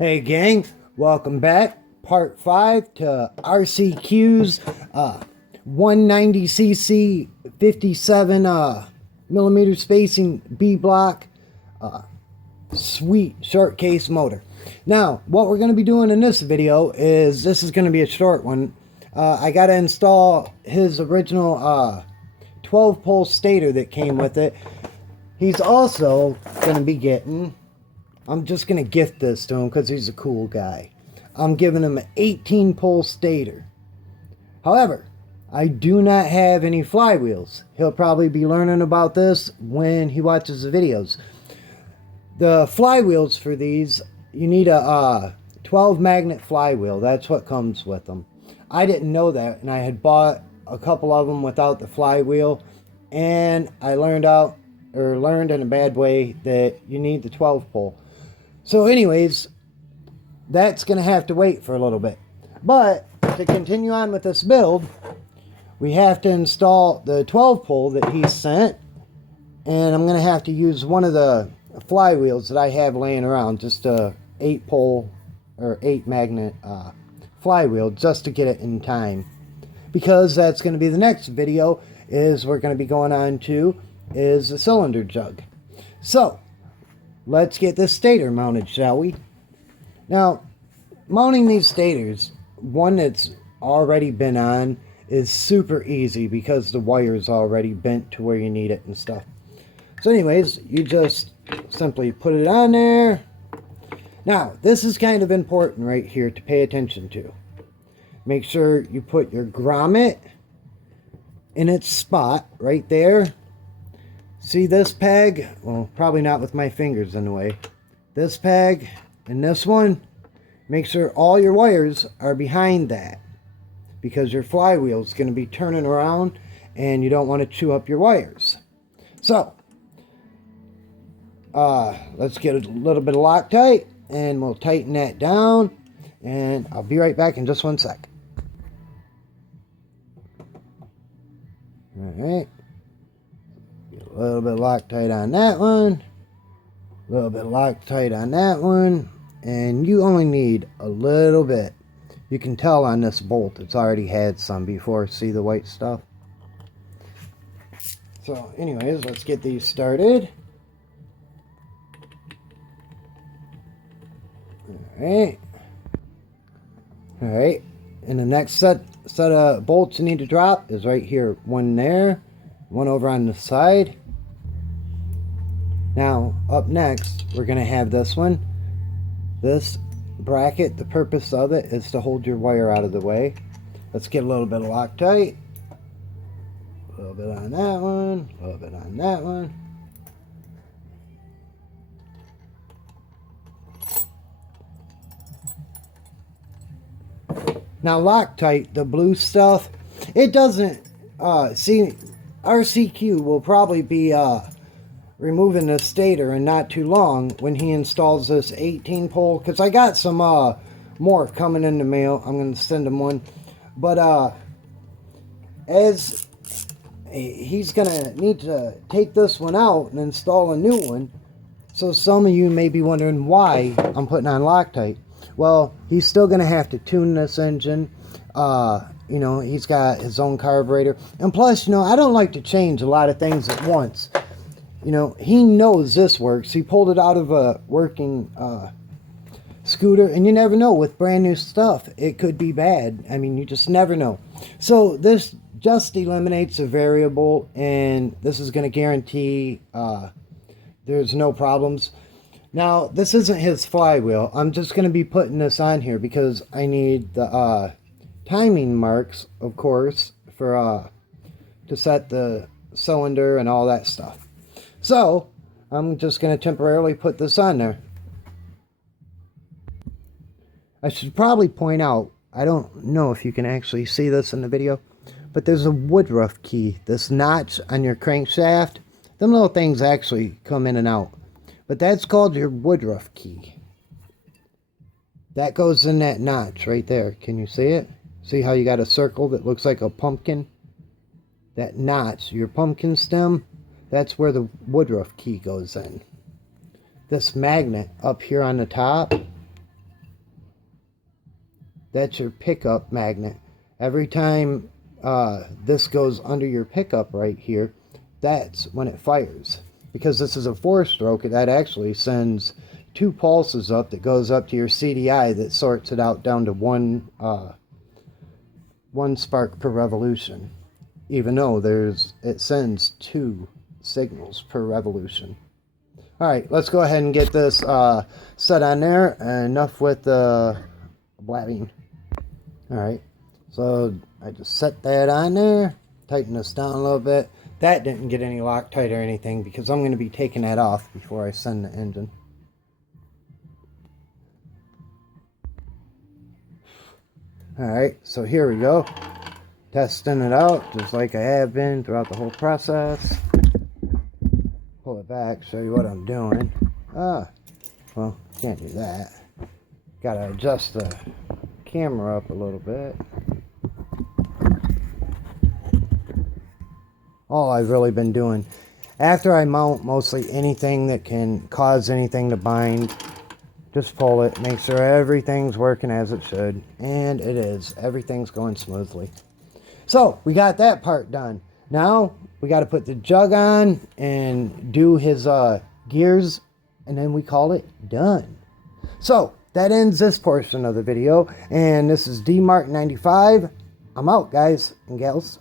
Hey gang, welcome back. Part 5 to RCQ's 190cc 57 millimeter spacing B block sweet short case motor. Now, what we're going to be doing in this video is, this is going to be a short one. I got to install his original 12 pole stator that came with it. He's also going to be getting, I'm just going to gift this to him because he's a cool guy. I'm giving him an 18 pole stator. However, I do not have any flywheels. He'll probably be learning about this when he watches the videos. The flywheels for these, you need a 12 magnet flywheel. That's what comes with them. I didn't know that, and I had bought a couple of them without the flywheel, and I learned in a bad way that you need the 12 pole. So anyways, that's going to have to wait for a little bit. But to continue on with this build, we have to install the 12 pole that he sent, and I'm going to have to use one of the flywheels that I have laying around, just a 8 pole or 8 magnet flywheel, just to get it in time, because that's going to be the next video is we're going to be going on to is a cylinder jug. So let's get this stator mounted, shall we? Now, mounting these stators, one that's already been on, is super easy because the wire's already bent to where you need it and stuff. So anyways, you just simply put it on there. Now, this is kind of important right here to pay attention to. Make sure you put your grommet in its spot right there. See this peg? Well, probably not with my fingers in the way. This peg and this one, make sure all your wires are behind that, because your flywheel is going to be turning around and you don't want to chew up your wires. So, let's get a little bit of Loctite and we'll tighten that down, and I'll be right back in just one sec. Alright, get a little bit of Loctite on that one, a little bit of Loctite on that one, and you only need a little bit. You can tell on this bolt it's already had some before. See the white stuff? So anyways, let's get these started. Alright, and the next set of bolts you need to drop is right here. One there, one over on the side. Now, up next, we're going to have this one. This bracket, the purpose of it is to hold your wire out of the way. Let's get a little bit of Loctite. A little bit on that one, a little bit on that one. Now, Loctite, the blue stuff, it doesn't, see, RCQ will probably be removing the stator in not too long when he installs this 18 pole, because I got some more coming in the mail. I'm going to send him one. But as he's going to need to take this one out and install a new one, so some of you may be wondering why I'm putting on Loctite. Well, he's still going to have to tune this engine. You know, he's got his own carburetor. And plus, you know, I don't like to change a lot of things at once. You know, he knows this works. He pulled it out of a working scooter. And you never know, with brand new stuff, it could be bad. I mean, you just never know. So this just eliminates a variable. And this is going to guarantee there's no problems. Now, this isn't his flywheel. I'm just going to be putting this on here because I need the timing marks, of course, for to set the cylinder and all that stuff. So, I'm just going to temporarily put this on there. I should probably point out, I don't know if you can actually see this in the video, but there's a woodruff key. This notch on your crankshaft, them little things actually come in and out. But that's called your woodruff key. That goes in that notch right there. Can you see it? See how you got a circle that looks like a pumpkin? That notch, your pumpkin stem, that's where the woodruff key goes in. This magnet up here on the top, that's your pickup magnet. Every time this goes under your pickup right here, that's when it fires. Because this is a 4-stroke, that actually sends 2 pulses up that goes up to your CDI that sorts it out down to one spark per revolution. Even though it sends 2 signals per revolution. Alright, let's go ahead and get this set on there. Enough with the blabbing. Alright, so I just set that on there. Tighten this down a little bit. That didn't get any Loctite or anything because I'm going to be taking that off before I send the engine. Alright, so here we go. Testing it out just like I have been throughout the whole process. Pull it back, show you what I'm doing. Well, can't do that. Gotta adjust the camera up a little bit. All I've really been doing, after I mount mostly anything that can cause anything to bind, just pull it, make sure everything's working as it should, and it is. Everything's going smoothly. So, we got that part done. Now, we got to put the jug on and do his gears, and then we call it done. So, that ends this portion of the video, and this is DMark95. I'm out, guys and gals.